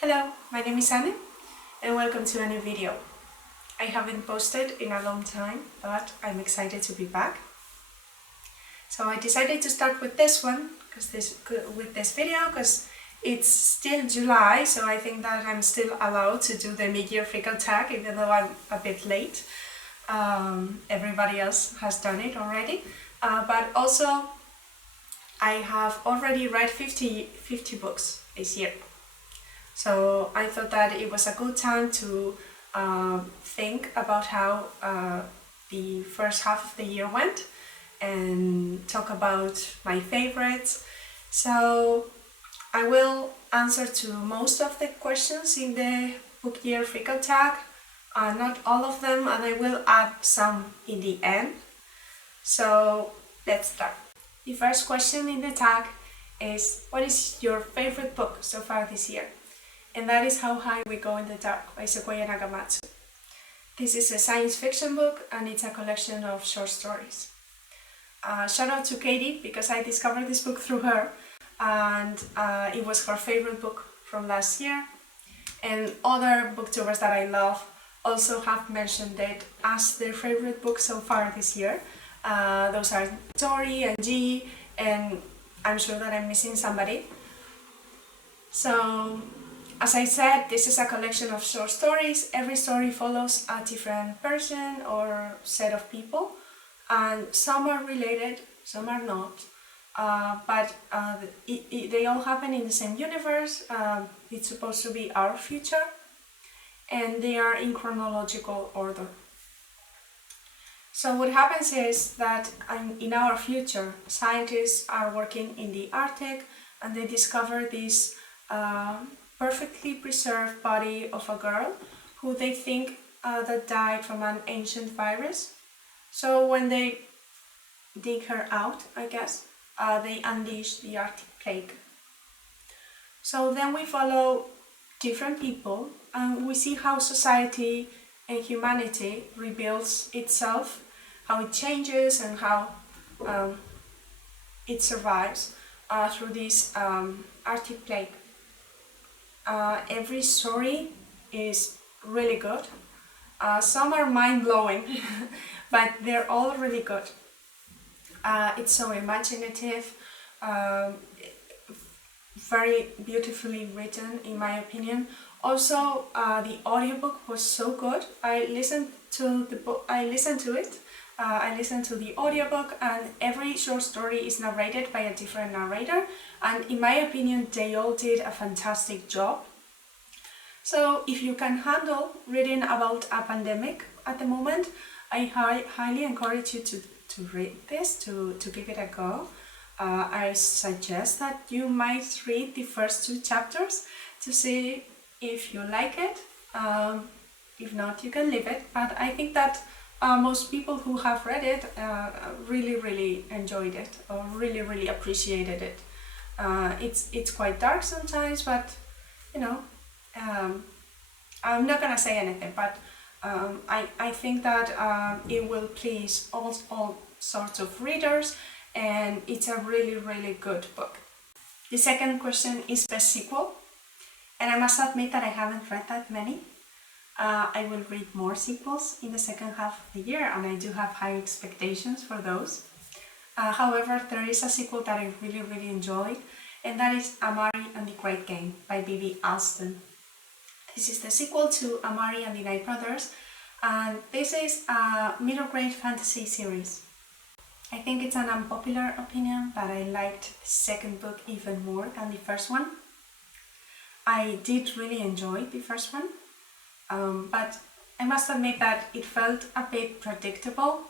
Hello, my name is Anne and welcome to a new video. I haven't posted in a long time, but I'm excited to be back. So I decided to start with this one, with this video, because it's still July, so I think that I'm still allowed to do the mid-year freak out tag, even though I'm a bit late. Everybody else has done it already, but also I have already read 50 books this year. So I thought that it was a good time to think about how the first half of the year went and talk about my favorites. So I will answer to most of the questions in the book year freak out tag, not all of them, and I will add some in the end. So let's start. The first question in the tag is, what is your favorite book so far this year? And that is How High We Go in the Dark by Sequoia Nagamatsu. This is a science fiction book and it's a collection of short stories. Shout out to Katie because I discovered this book through her and it was her favorite book from last year. And other booktubers that I love also have mentioned it as their favorite book so far this year. Those are Tori and G, and I'm sure that I'm missing somebody. So, as I said, this is a collection of short stories. Every story follows a different person or set of people, and some are related, some are not. But they all happen in the same universe. It's supposed to be our future, and they are in chronological order. So what happens is that in our future, scientists are working in the Arctic, and they discover this perfectly preserved body of a girl who they think that died from an ancient virus. So when they dig her out, I guess, they unleash the Arctic plague. So then we follow different people and we see how society and humanity rebuilds itself, how it changes and how it survives through this Arctic plague. Every story is really good. Some are mind-blowing, but they're all really good. It's so imaginative, very beautifully written in my opinion. Also, the audiobook was so good. I listened to the audiobook, and every short story is narrated by a different narrator, and in my opinion they all did a fantastic job. So if you can handle reading about a pandemic at the moment, I highly encourage you to read this, to give it a go. I suggest that you might read the first 2 chapters to see if you like it. If not, you can leave it, but I think that most people who have read it really enjoyed it or really appreciated it. It's quite dark sometimes, but you know, I'm not gonna say anything, but I think that it will please all sorts of readers, and it's a really good book. The second question is best sequel, and I must admit that I haven't read that many. I will read more sequels in the second half of the year, and I do have high expectations for those. However, there is a sequel that I really enjoyed, and that is Amari and the Great Game by B.B. Alston. This is the sequel to Amari and the Night Brothers, and this is a middle grade fantasy series. I think it's an unpopular opinion, but I liked the second book even more than the first one. I did really enjoy the first one, but I must admit that it felt a bit predictable.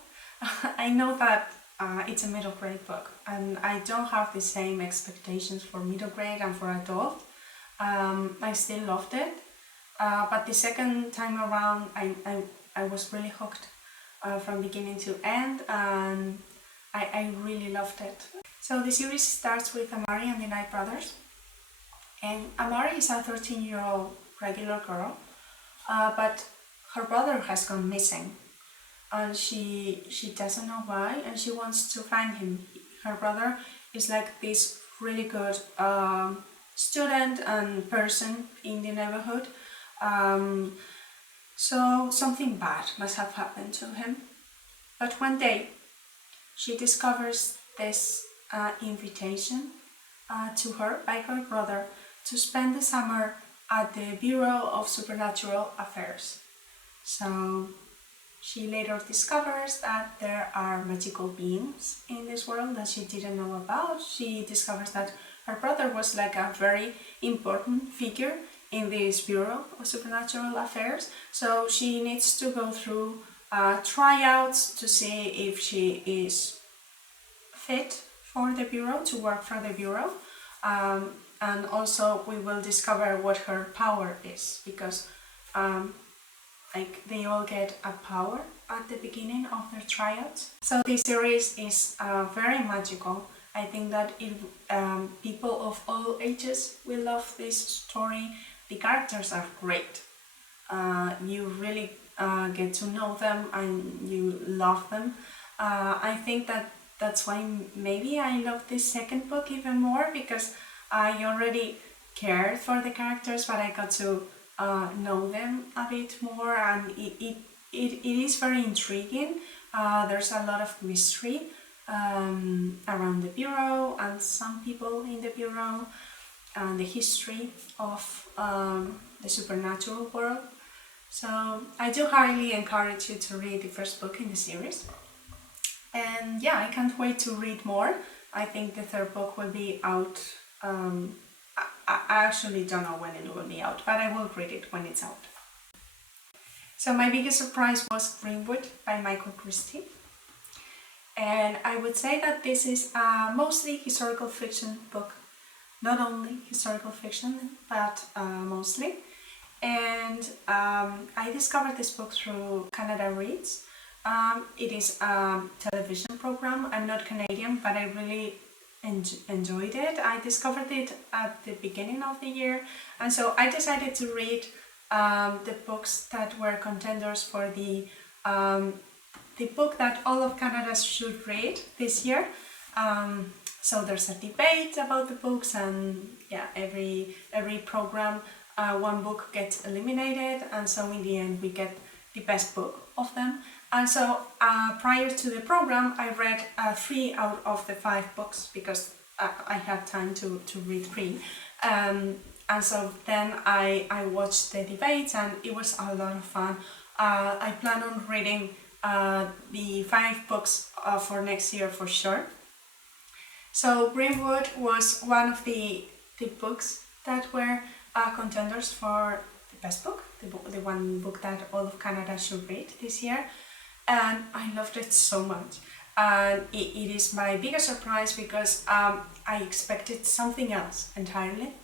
I know that it's a middle grade book, and I don't have the same expectations for middle grade and for adult. I still loved it, but the second time around I was really hooked from beginning to end, and I really loved it. So the series starts with Amari and the Night Brothers, and Amari is a 13-year-old regular girl, but her brother has gone missing, and she doesn't know why, and she wants to find him. Her brother is like this really good student and person in the neighborhood. So something bad must have happened to him. But one day, she discovers this invitation to her by her brother to spend the summer at the Bureau of Supernatural Affairs. So she later discovers that there are magical beings in this world that she didn't know about. She discovers that her brother was like a very important figure in this Bureau of Supernatural Affairs. So she needs to go through tryouts to see if she is fit for the Bureau, to work for the Bureau. And also we will discover what her power is, because like they all get a power at the beginning of their tryouts. So this series is very magical. I think that people of all ages will love this story. The characters are great. You really get to know them and you love them. I think that's why maybe I love this second book even more, because I already cared for the characters, but I got to know them a bit more, and it is very intriguing. There's a lot of mystery around the Bureau and some people in the Bureau, and the history of the supernatural world. So I do highly encourage you to read the first book in the series. And yeah, I can't wait to read more. I think the third book will be out. I actually don't know when it will be out, but I will read it when it's out. So my biggest surprise was Greenwood by Michael Christie. And I would say that this is a mostly historical fiction book. Not only historical fiction, but mostly. And I discovered this book through Canada Reads. It is a television program. I'm not Canadian, but I really enjoyed it. I discovered it at the beginning of the year, and so I decided to read the books that were contenders for the book that all of Canada should read this year. So there's a debate about the books, and yeah, every program one book gets eliminated, and so in the end we get the best book of them. And so prior to the program, I read 3 out of the 5 books, because I had time to read 3. And so then I watched the debates, and it was a lot of fun. I plan on reading the 5 books for next year for sure. So Greenwood was one of the books that were contenders for the best book, the one book that all of Canada should read this year. And I loved it so much. And it is my biggest surprise, because I expected something else entirely,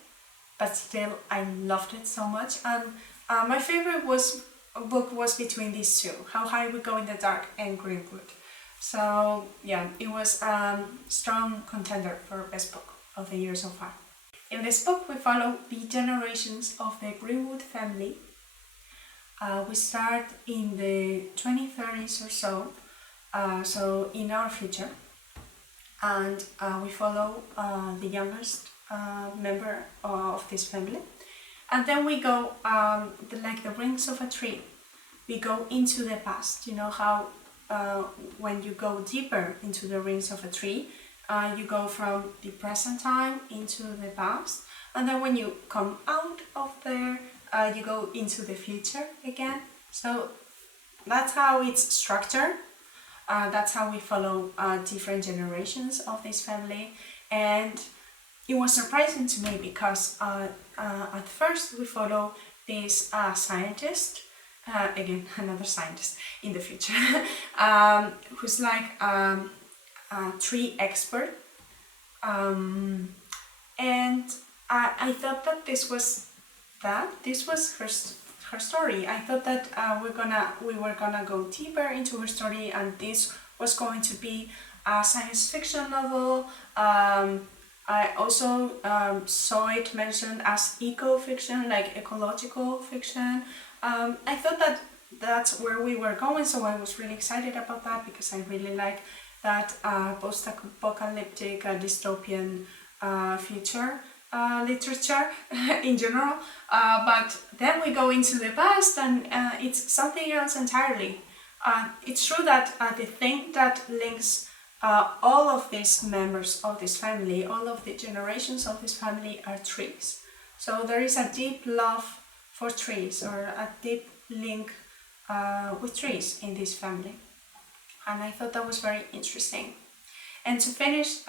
but still I loved it so much. And my favorite book was between these two, How High We Go in the Dark and Greenwood. So yeah, it was a strong contender for best book of the year so far. In this book we follow the generations of the Greenwood family. We start in the 2030s or so, so in our future, and we follow the youngest member of this family, and then we go like the rings of a tree. We go into the past. You know how when you go deeper into the rings of a tree, you go from the present time into the past, and then when you come out of there, you go into the future again. So that's how it's structured. That's how we follow different generations of this family. And it was surprising to me, because at first we follow this scientist, again another scientist in the future, who's like a tree expert. And I thought that this was her story. I thought that we were gonna go deeper into her story, and this was going to be a science fiction novel. I also saw it mentioned as eco-fiction, like ecological fiction. I thought that that's where we were going, so I was really excited about that, because I really like that post-apocalyptic dystopian future. literature in general, but then we go into the past and it's something else entirely. It's true that the thing that links all of these members of this family, all of the generations of this family are trees. So there is a deep love for trees, or a deep link with trees in this family. And I thought that was very interesting. And to finish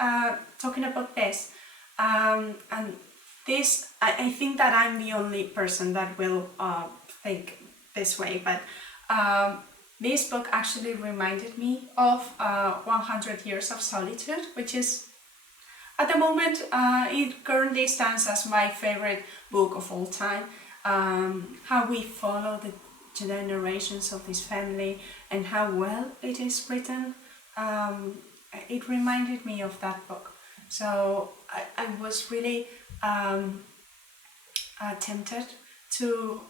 talking about this, and this, I think that I'm the only person that will think this way, but this book actually reminded me of 100 Years of Solitude, which is, at the moment, it currently stands as my favorite book of all time. How we follow the generations of this family and how well it is written. It reminded me of that book. So I was really tempted to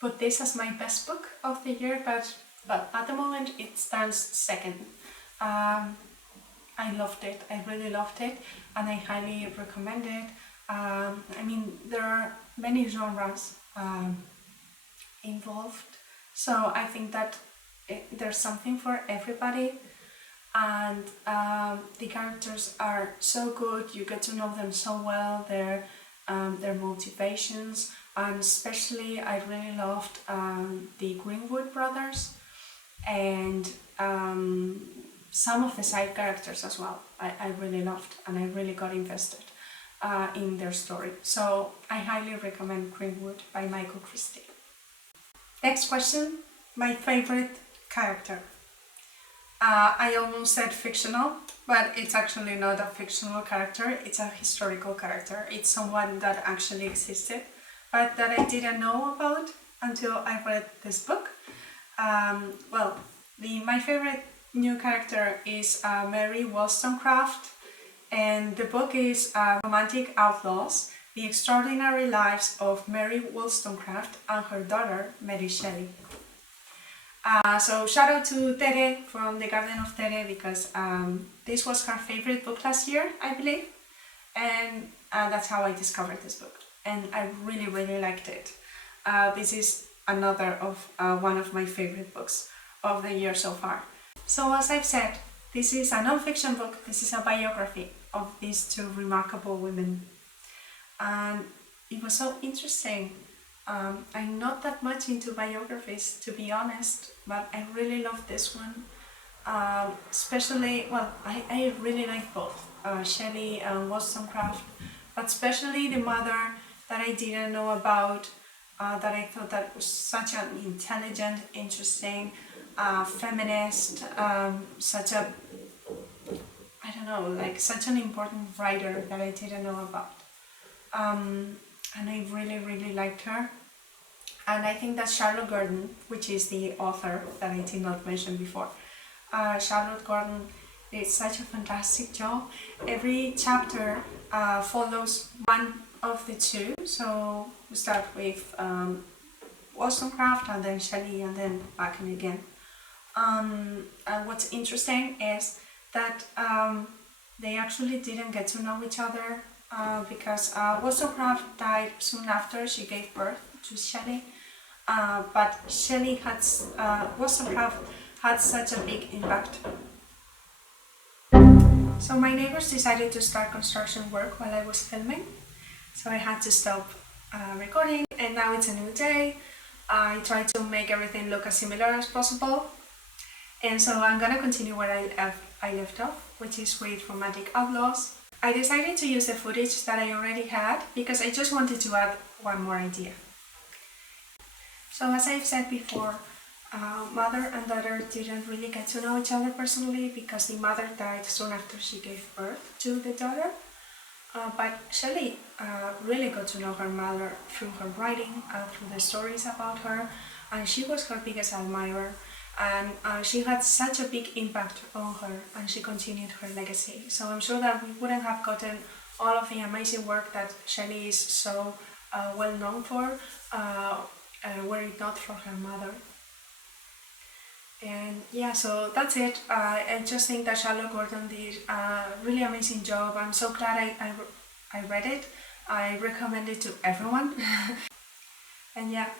put this as my best book of the year, but at the moment it stands second. I loved it, I really loved it, and I highly recommend it. I mean, there are many genres involved, so I think that there's something for everybody, and the characters are so good, you get to know them so well, their motivations, and especially I really loved the Greenwood brothers, and some of the side characters as well. I really loved, and I really got invested in their story. So I highly recommend Greenwood by Michael Christie. Next question, my favorite character. I almost said fictional, but it's actually not a fictional character, it's a historical character. It's someone that actually existed, but that I didn't know about until I read this book. My favorite new character is Mary Wollstonecraft, and the book is Romantic Outlaws, The Extraordinary Lives of Mary Wollstonecraft and her daughter, Mary Shelley. So shout out to Tere from the Garden of Tere, because this was her favorite book last year, I believe, and that's how I discovered this book, and I really, really liked it. This is another of one of my favorite books of the year so far. So as I've said, this is a non-fiction book, this is a biography of these two remarkable women, and it was so interesting. I'm not that much into biographies, to be honest, but I really love this one. Especially, I really like both Shelley and Wollstonecraft, but especially the mother that I didn't know about, that I thought that was such an intelligent, interesting, feminist, such a, I don't know, like such an important writer that I didn't know about. And I really, really liked her. And I think that Charlotte Gordon, which is the author that I did not mention before, Charlotte Gordon did such a fantastic job. Every chapter follows one of the two. So we start with Wollstonecraft and then Shelley and then back and again. And what's interesting is that they actually didn't get to know each other because Wollstonecraft died soon after she gave birth to Shelley, but Wollstonecraft had such a big impact. So my neighbors decided to start construction work while I was filming, so I had to stop recording, and now it's a new day. I try to make everything look as similar as possible, and so I'm gonna continue where I left off, which is with Romantic Outlaws. I decided to use the footage that I already had because I just wanted to add one more idea. So as I've said before, mother and daughter didn't really get to know each other personally because the mother died soon after she gave birth to the daughter. But Shelley really got to know her mother through her writing and through the stories about her, and she was her biggest admirer, and she had such a big impact on her, and she continued her legacy. So I'm sure that we wouldn't have gotten all of the amazing work that Shelley is so well known for were it not for her mother. And yeah, so that's it. I just think that Charlotte Gordon did a really amazing job. I'm so glad I read it. I recommend it to everyone. And yeah,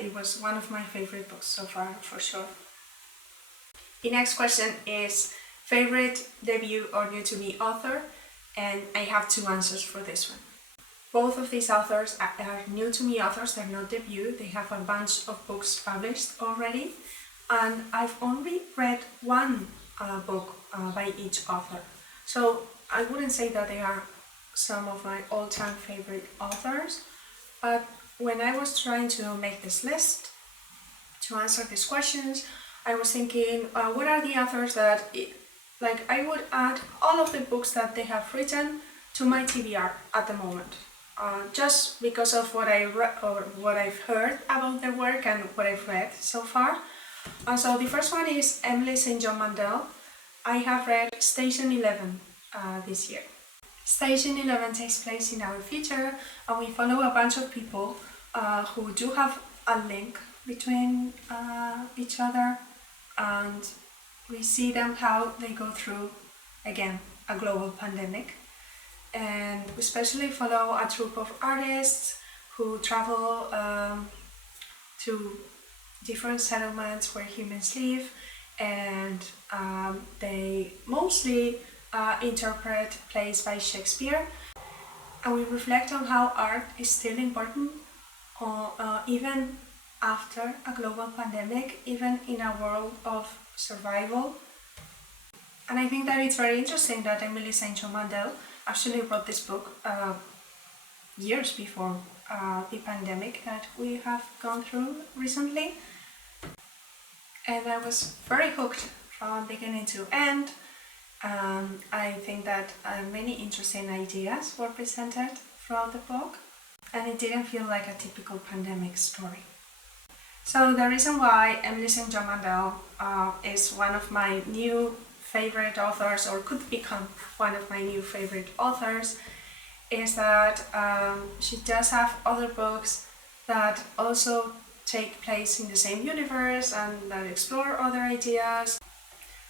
it was one of my favorite books so far, for sure. The next question is favorite debut or new to me author, and I have two answers for this one. Both of these authors are new to me authors, they're not debut, they have a bunch of books published already, and I've only read one book by each author. So I wouldn't say that they are some of my all-time favorite authors, but when I was trying to make this list to answer these questions, I was thinking, what are the authors that, I would add all of the books that they have written to my TBR at the moment, just because of what I've heard about their work and what I've read so far. So the first one is Emily St. John Mandel. I have read Station 11 this year. Station 11 takes place in our future, and we follow a bunch of people who do have a link between each other, and we see them how they go through, again, a global pandemic. And we especially follow a troupe of artists who travel to different settlements where humans live, and they mostly interpret plays by Shakespeare, and we reflect on how art is still important even after a global pandemic, even in a world of survival. And I think that it's very interesting that Emily St. John Mandel actually wrote this book years before the pandemic that we have gone through recently. And I was very hooked from beginning to end. I think that many interesting ideas were presented throughout the book, and it didn't feel like a typical pandemic story. So the reason why Emily St. John Mandel is one of my new favorite authors, or could become one of my new favorite authors, is that she does have other books that also take place in the same universe and that explore other ideas.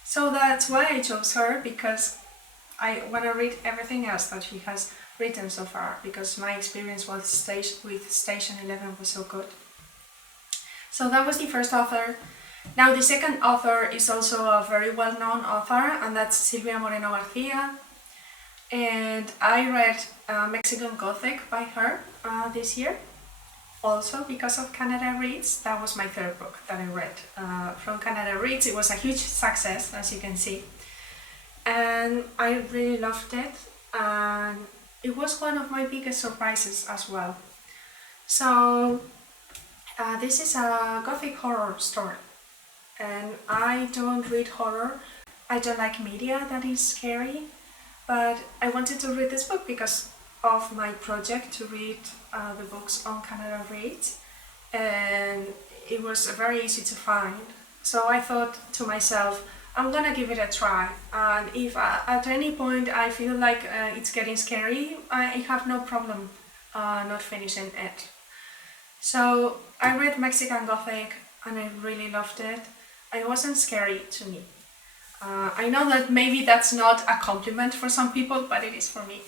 So that's why I chose her, because I want to read everything else that she has written so far, because my experience with Station 11 was so good. So that was the first author. Now the second author is also a very well-known author, and that's Silvia Moreno Garcia. And I read Mexican Gothic by her this year, also because of Canada Reads. That was my third book that I read from Canada Reads. It was a huge success, as you can see, and I really loved it, and it was one of my biggest surprises as well. So this is a Gothic horror story, and I don't read horror. I don't like media that is scary, but I wanted to read this book because of my project to read the books on Canada Reads, and it was very easy to find. So I thought to myself, I'm gonna give it a try, and if at any point I feel like it's getting scary, I have no problem not finishing it. So I read Mexican Gothic and I really loved it. It wasn't scary to me. I know that maybe that's not a compliment for some people, but it is for me.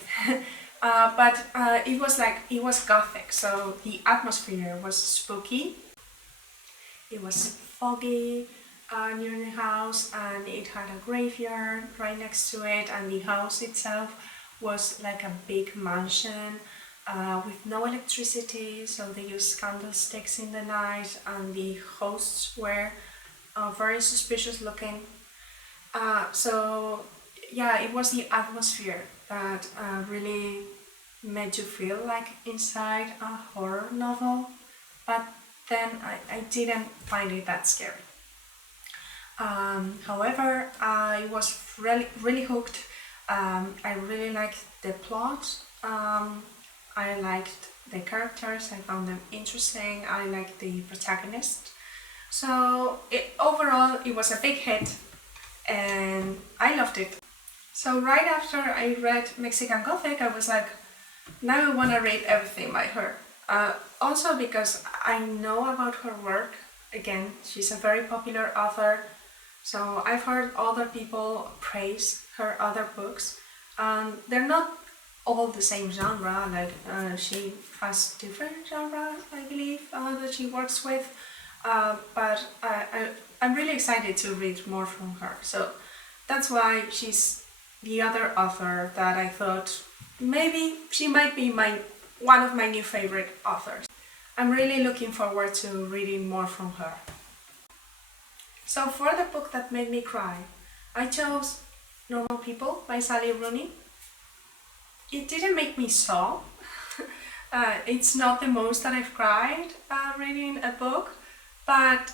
But it was Gothic, so the atmosphere was spooky. It was foggy near the house, and it had a graveyard right next to it, and the house itself was like a big mansion with no electricity, so they used candlesticks in the night, and the hosts were very suspicious looking. So yeah, it was the atmosphere that really made you feel like inside a horror novel, but then I didn't find it that scary. However, I was really hooked. I really liked the plot. I liked the characters. I found them interesting. I liked the protagonist. So overall, it was a big hit, and I loved it. So right after I read Mexican Gothic, I was like, now I want to read everything by her. Also because I know about her work. Again, she's a very popular author, so I've heard other people praise her other books. They're not all the same genre, like she has different genres, I believe, that she works with, but I'm really excited to read more from her. So that's why she's the other author that I thought maybe she might be one of my new favorite authors. I'm really looking forward to reading more from her. So for the book that made me cry, I chose Normal People by Sally Rooney. It didn't make me sob. It's not the most that I've cried reading a book, but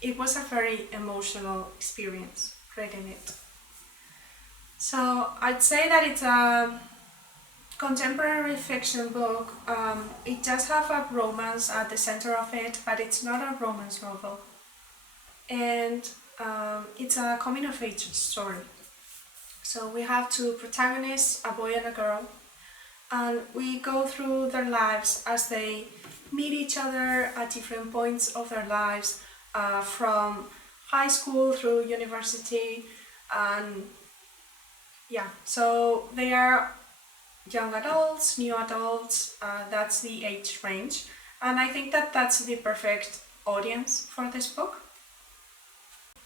it was a very emotional experience reading it. So I'd say that it's a contemporary fiction book. It does have a romance at the center of it, but it's not a romance novel. And it's a coming-of-age story. So we have two protagonists, a boy and a girl, and we go through their lives as they meet each other at different points of their lives, from high school through university, and yeah, so they are young adults, new adults, that's the age range, and I think that that's the perfect audience for this book.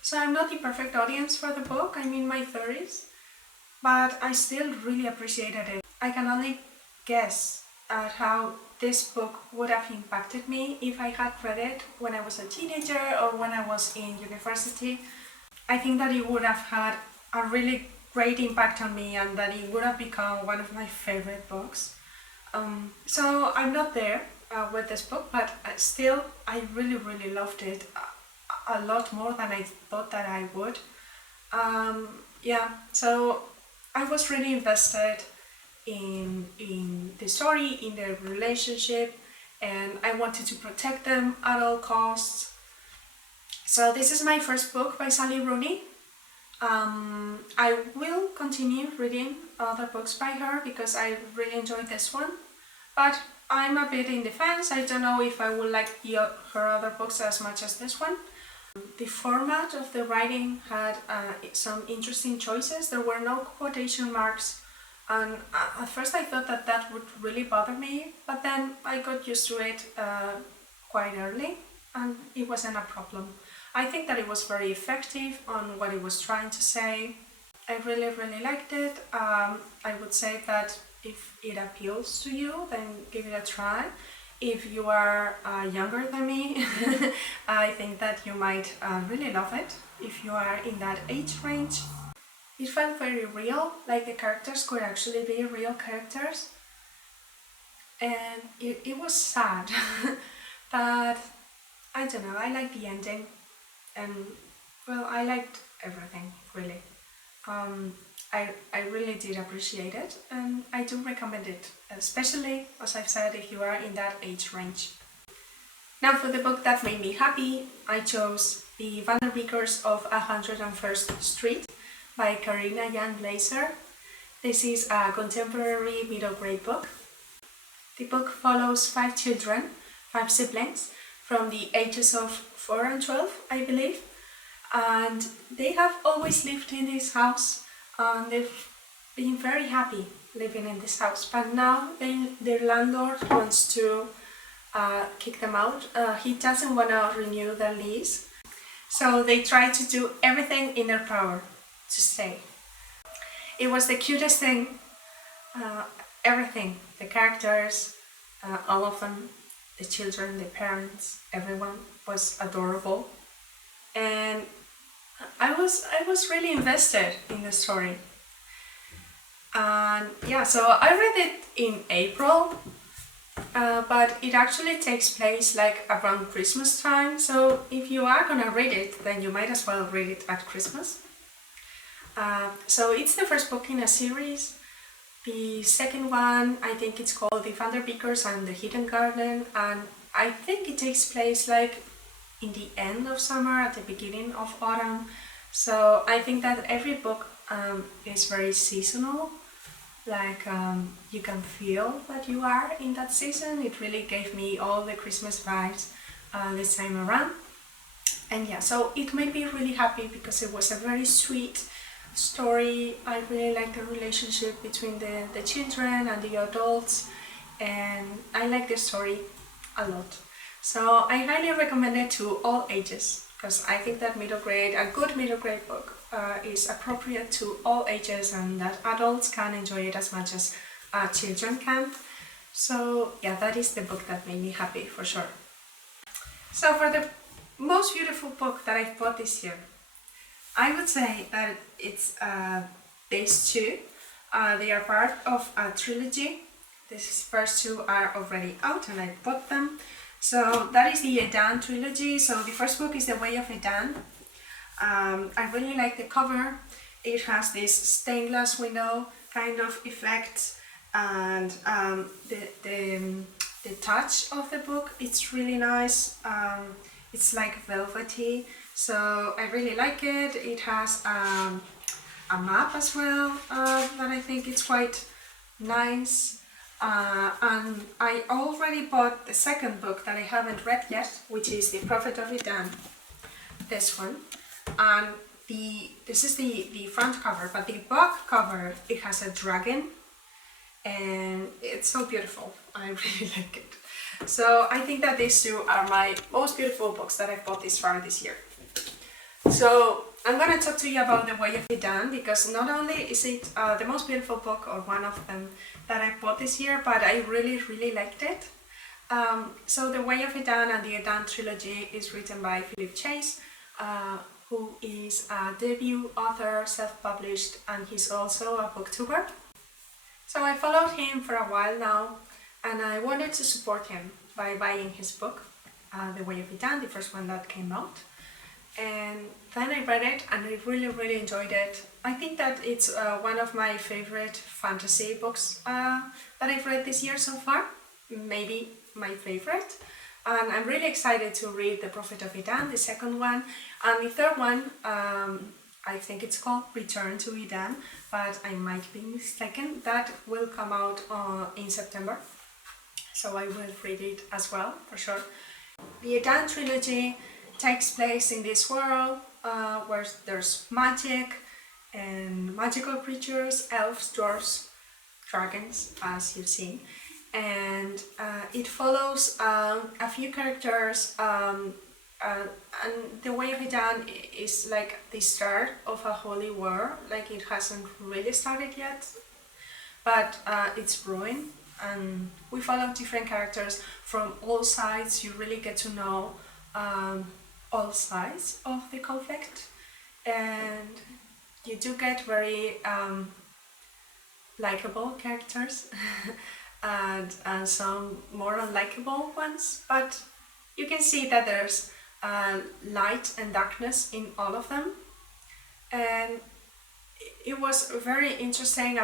So I'm not the perfect audience for the book, I'm in my 30s, but I still really appreciated it. I can only guess at how this book would have impacted me if I had read it when I was a teenager or when I was in university. I think that it would have had a really great impact on me and that it would have become one of my favorite books. So I'm not there with this book, but still I really loved it a lot more than I thought that I would. Yeah, so I was really invested in the story, in their relationship, and I wanted to protect them at all costs. So this is my first book by Sally Rooney. I will continue reading other books by her because I really enjoyed this one, but I'm a bit in the fence. I don't know if I would like her other books as much as this one. The format of the writing had some interesting choices. There were no quotation marks, and at first I thought that that would really bother me, but then I got used to it quite early and it wasn't a problem. I think that it was very effective on what it was trying to say. I really liked it. I would say that if it appeals to you, then give it a try. If you are younger than me, I think that you might really love it if you are in that age range. It felt very real, like the characters could actually be real characters. And it was sad, but I don't know, I liked the ending. And well, I liked everything, really. I really did appreciate it, and I do recommend it, especially, as I've said, if you are in that age range. Now for the book that made me happy, I chose The Vanderbeekers of 101st Street by Karina Jan Blazer. This is a contemporary middle grade book. The book follows 5 children, 5 siblings, from the ages of 4 and 12, I believe. And they have always lived in this house, and they've been very happy living in this house. But now their landlord wants to kick them out. He doesn't want to renew their lease. So they try to do everything in their power to stay. It was the cutest thing. Everything, the characters, all of them, the children, the parents, everyone was adorable. And I was really invested in the story. And yeah, so I read it in April, but it actually takes place like around Christmas time. So if you are gonna read it, then you might as well read it at Christmas. So it's the first book in a series. The second one, I think it's called The Vanderbeekers and the Hidden Garden, and I think it takes place like in the end of summer, at the beginning of autumn. So I think that every book is very seasonal, like you can feel that you are in that season. It really gave me all the Christmas vibes this time around. And yeah, so it made me really happy because it was a very sweet story. I really like the relationship between the children and the adults, and I like the story a lot. So I highly recommend it to all ages, because I think that a good middle grade book is appropriate to all ages, and that adults can enjoy it as much as children can. So yeah, that is the book that made me happy for sure. So for the most beautiful book that I've bought this year, I would say that it's these two. They are part of a trilogy. These first two are already out and I bought them. So that is the Edan trilogy. So the first book is The Way of Edan. I really like the cover. It has this stained glass window kind of effect, and the touch of the book, it's really nice. It's like velvety, so I really like it. It has a map as well that I think it's quite nice. And I already bought the second book that I haven't read yet, which is The Prophet of Edan, this one. And this is the front cover, but the back cover, it has a dragon, and it's so beautiful. I really like it. So I think that these two are my most beautiful books that I've bought this far this year. So I'm going to talk to you about The Way of Edan, because not only is it the most beautiful book, or one of them, that I bought this year, but I really liked it. So The Way of Edan and the Edan trilogy is written by Philip Chase, who is a debut author, self-published, and he's also a booktuber. So I followed him for a while now, and I wanted to support him by buying his book, The Way of Edan, the first one that came out. And then I read it and I really enjoyed it. I think that it's one of my favorite fantasy books that I've read this year so far, maybe my favorite. And I'm really excited to read The Prophet of Edan, the second one. And the third one, I think it's called Return to Edan, but I might be mistaken. That will come out in September, so I will read it as well, for sure. The Edan trilogy takes place in this world where there's magic and magical creatures, elves, dwarves, dragons, as you've seen. And it follows a few characters, and The Way of Edan is like the start of a holy war. Like, it hasn't really started yet, but it's brewing, and we follow different characters from all sides. You really get to know all sides of the conflict, and you do get very likable characters and some more unlikable ones, but you can see that there's light and darkness in all of them. And it was a very interesting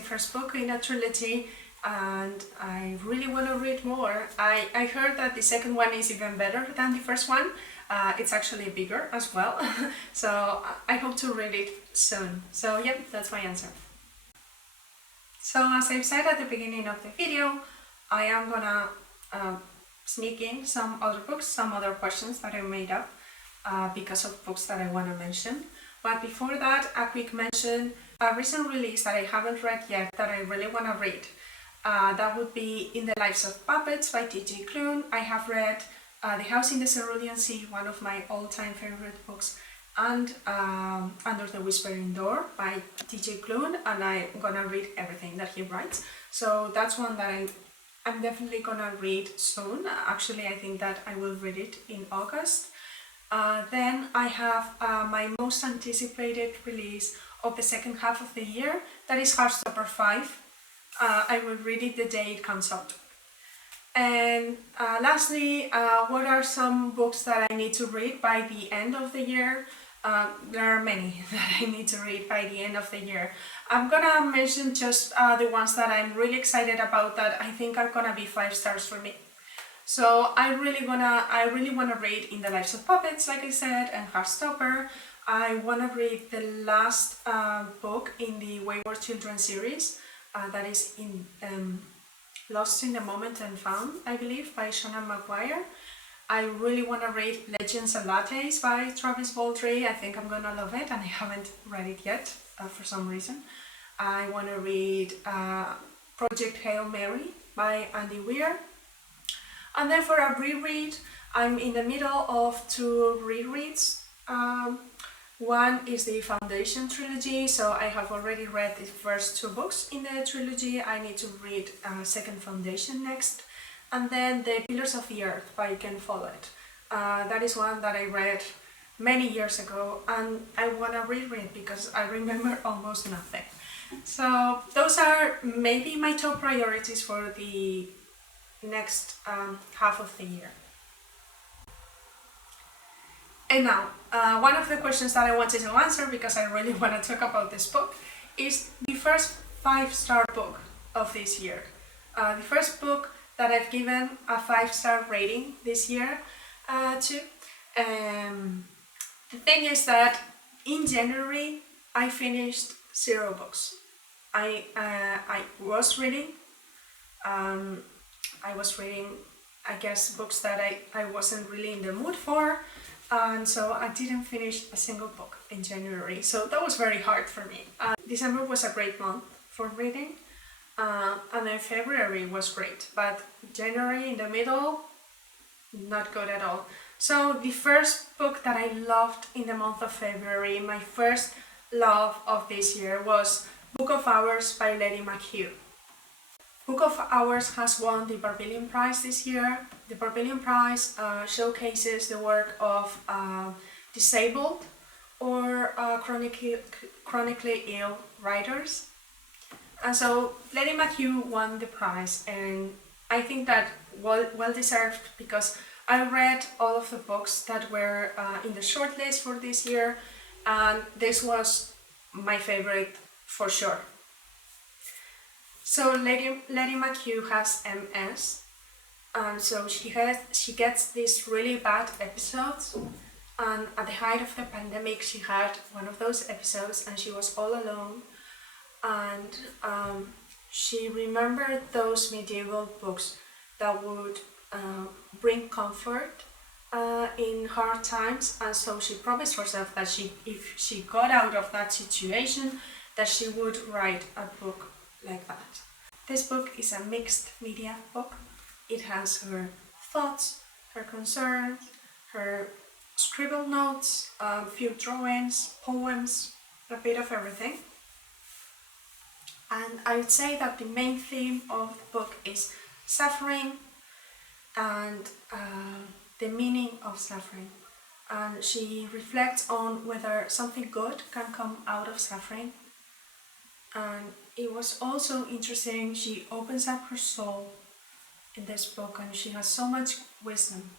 first book in a trilogy, and I really want to read more. I heard that the second one is even better than the first one. It's actually bigger as well, so I hope to read it soon. So yeah, that's my answer. So as I've said at the beginning of the video, I am gonna sneak in some other books, some other questions that I made up because of books that I want to mention. But before that, a quick mention, a recent release that I haven't read yet that I really want to read. That would be In the Lives of Puppets by T.J. Klune. I have read The House in the Cerulean Sea, one of my all-time favorite books, and Under the Whispering Door by T.J. Klune, and I'm gonna read everything that he writes. So that's one that I'm definitely gonna read soon. Actually, I think that I will read it in August. Then I have my most anticipated release of the second half of the year, that is Heartstopper 5. I will read it the day it comes out. And lastly, what are some books that I need to read by the end of the year? There are many that I need to read by the end of the year. I'm gonna mention just the ones that I'm really excited about, that I think are gonna be 5 stars for me. So I really wanna read In the Lives of Puppets, like I said, and Heartstopper. I wanna read the last book in the Wayward Children series, that is in Lost in the Moment and Found, I believe, by Shannon Maguire. I really want to read Legends and Lattes by Travis Baldree. I think I'm gonna love it, and I haven't read it yet for some reason. I want to read Project Hail Mary by Andy Weir. And then for a reread, I'm in the middle of two rereads. One is the Foundation trilogy, so I have already read the first two books in the trilogy. I need to read Second Foundation next. And then The Pillars of the Earth by Ken Follett. That is one that I read many years ago, and I want to reread because I remember almost nothing. So those are maybe my top priorities for the next half of the year. And now, one of the questions that I wanted to answer, because I really want to talk about this book, is the first 5-star book of this year. The first book that I've given a 5-star rating this year to. The thing is that in January I finished 0 books. I was reading. I guess, books that I wasn't really in the mood for, and so I didn't finish a single book in January. So that was very hard for me. December was a great month for reading, and then February was great, but January in the middle, not good at all. So the first book that I loved in the month of February, my first love of this year, was Book of Hours by Letty McHugh. Book of Hours has won the Barbellion Prize this year. The Barbellion Prize showcases the work of disabled or chronically ill writers. And so Letty McHugh won the prize, and I think that well deserved, because I read all of the books that were in the shortlist for this year, and this was my favorite for sure. So Letty McHugh has MS, and so she gets these really bad episodes, and at the height of the pandemic she had one of those episodes and she was all alone, and she remembered those medieval books that would bring comfort in hard times, and so she promised herself that if she got out of that situation, that she would write a book like that. This book is a mixed media book. It has her thoughts, her concerns, her scribbled notes, a few drawings, poems, a bit of everything. And I would say that the main theme of the book is suffering and the meaning of suffering. And she reflects on whether something good can come out of suffering. And it was also interesting, she opens up her soul in this book, and she has so much wisdom.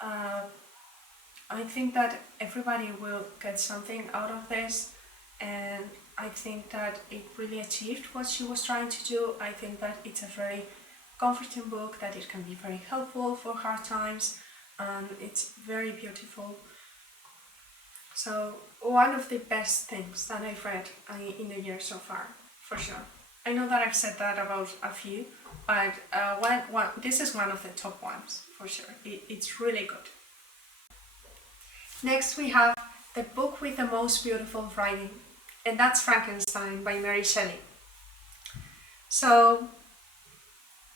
I think that everybody will get something out of this, and I think that it really achieved what she was trying to do. I think that it's a very comforting book, that it can be very helpful for hard times, and it's very beautiful. So one of the best things that I've read in the year so far, for sure. I know that I've said that about a few, but this is one of the top ones, for sure. It's really good. Next we have the book with the most beautiful writing, and that's Frankenstein by Mary Shelley. So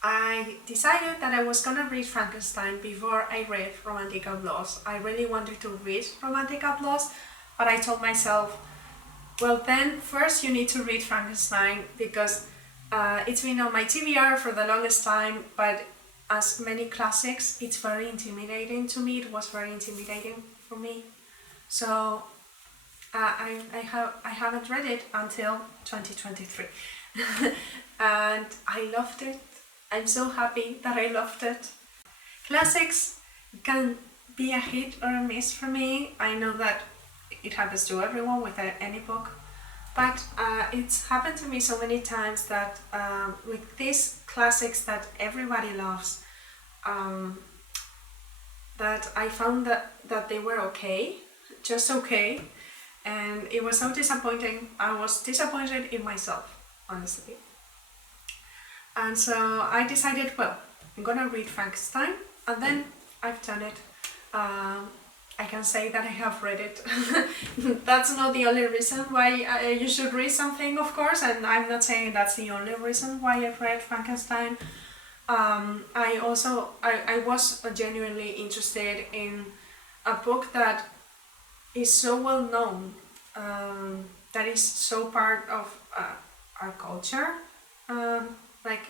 I decided that I was gonna read Frankenstein before I read Romantic Outlaws. I really wanted to read Romantic Outlaws, but I told myself, well then, first you need to read Frankenstein, because it's been on my TBR for the longest time, but as many classics, it's very intimidating to me. It was very intimidating for me. So I haven't read it until 2023. And I loved it. I'm so happy that I loved it. Classics can be a hit or a miss for me. I know that it happens to everyone with any book, but it's happened to me so many times that with these classics that everybody loves, that I found that they were okay, just okay, and it was so disappointing. I was disappointed in myself, honestly. And so I decided, well, I'm gonna read Frankenstein, and then I've done it. I can say that I have read it. That's not the only reason why you should read something, of course, and I'm not saying that's the only reason why I've read Frankenstein. I was genuinely interested in a book that is so well known, that is so part of our culture. Like,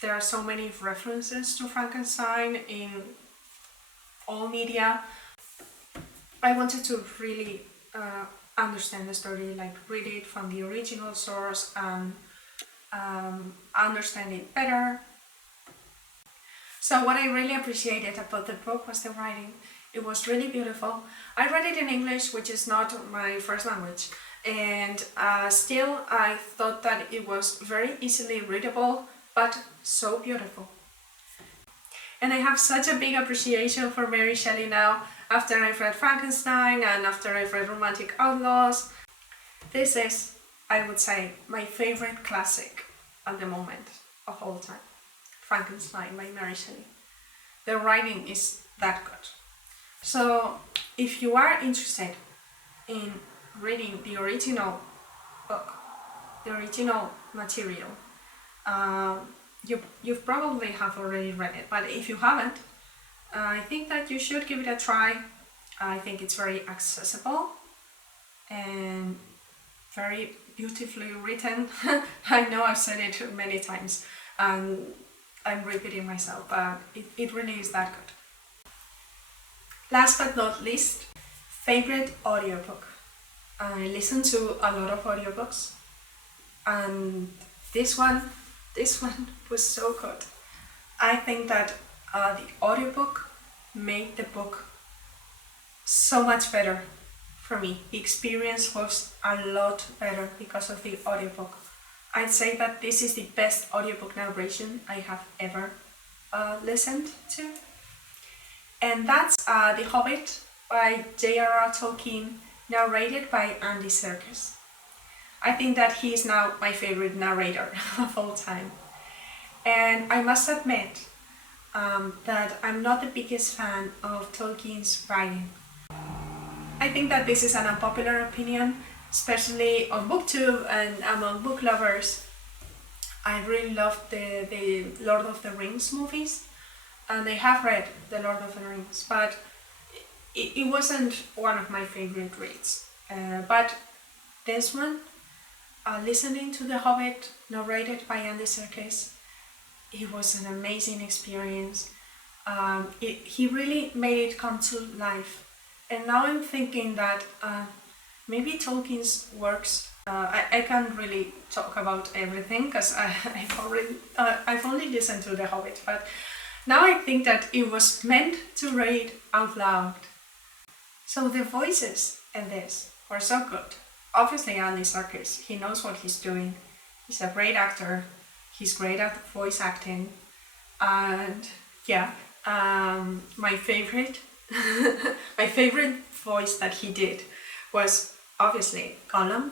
there are so many references to Frankenstein in all media. I wanted to really understand the story, like read it from the original source and understand it better. So what I really appreciated about the book was the writing. It was really beautiful. I read it in English, which is not my first language, and still I thought that it was very easily readable, but so beautiful. And I have such a big appreciation for Mary Shelley now, after I've read Frankenstein and after I've read Romantic Outlaws. This is, I would say, my favorite classic at the moment of all time. Frankenstein by Mary Shelley. The writing is that good. So if you are interested in reading the original book, the original material, you probably have already read it, but if you haven't, I think that you should give it a try. I think it's very accessible and very beautifully written. I know I've said it many times and I'm repeating myself, but it really is that good. Last but not least, favorite audiobook. I listen to a lot of audiobooks, and this one was so good. I think that the audiobook made the book so much better for me. The experience was a lot better because of the audiobook. I'd say that this is the best audiobook narration I have ever listened to. And that's The Hobbit by J.R.R. Tolkien, narrated by Andy Serkis. I think that he is now my favorite narrator of all time. And I must admit that I'm not the biggest fan of Tolkien's writing. I think that this is an unpopular opinion, especially on BookTube and among book lovers. I really loved the Lord of the Rings movies, and I have read The Lord of the Rings, but it wasn't one of my favorite reads. But this one, listening to The Hobbit, narrated by Andy Serkis, it was an amazing experience. He really made it come to life. And now I'm thinking that maybe Tolkien's works, I can't really talk about everything because I've only listened to The Hobbit, but now I think that it was meant to read out loud. So the voices in this were so good. Obviously Andy Serkis, he knows what he's doing. He's a great actor. He's great at voice acting. And yeah, my favorite my favorite voice that he did was obviously Gollum.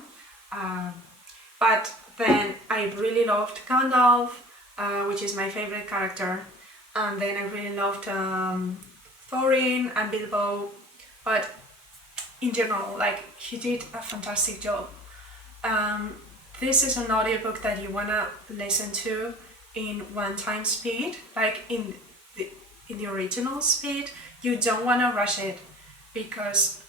But then I really loved Gandalf, which is my favorite character. And then I really loved Thorin and Bilbo. But in general, like, he did a fantastic job. This is an audiobook that you wanna listen to in 1x speed, like in the original speed. You don't wanna rush it because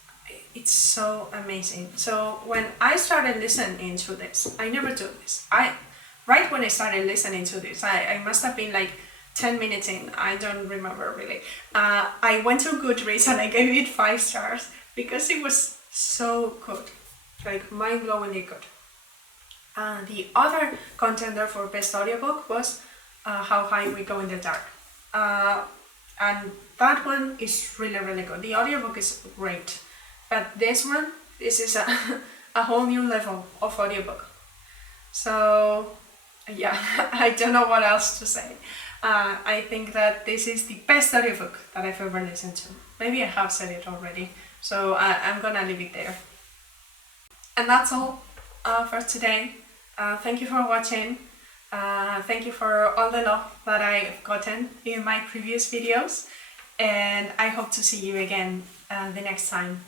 it's so amazing. So when I started listening to this, I never do this. Right when I started listening to this, I must have been like 10 minutes in, I don't remember really. I went to Goodreads and I gave it 5 stars because it was so good, like mind-blowingly good. The other contender for best audiobook was How High We Go in the Dark. And that one is really, really good. The audiobook is great, but this is a whole new level of audiobook. So yeah, I don't know what else to say. I think that this is the best audiobook that I've ever listened to. Maybe I have said it already, so I'm gonna leave it there. And that's all for today. Thank you for watching. Thank you for all the love that I've gotten in my previous videos. and I hope to see you again the next time.